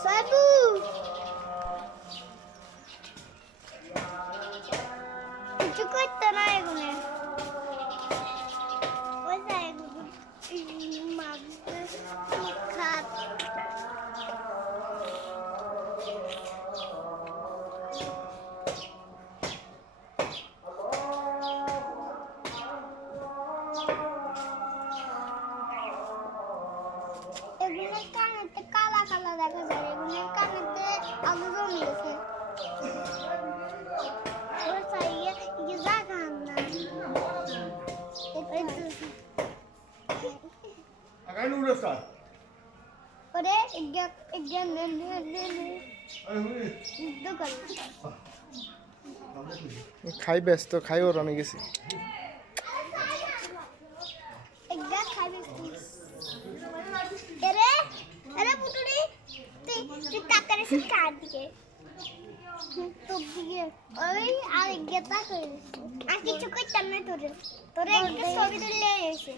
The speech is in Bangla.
সাবু কিছু করতে না এগুলো ওই যায় এগুলো মাছ খাত এগুলোর কানেতে কালা কালা দেখা যায় এগুলোর কানেতে আলু জমে গেছে ওই সাইয়ে কি জায়গা না আগাই উড়েছা ওরে একজন দোকান খাই ব্যস্ত খাই ওর অনেক গেছি একজন খাবে এরে এরে পুটুরি তুই কাকারে সে কার দিকে তো দিকে ওই আর গেতা করে আর কিছু করতাম না তোরে তোরে একটা ছবি তুলে এসে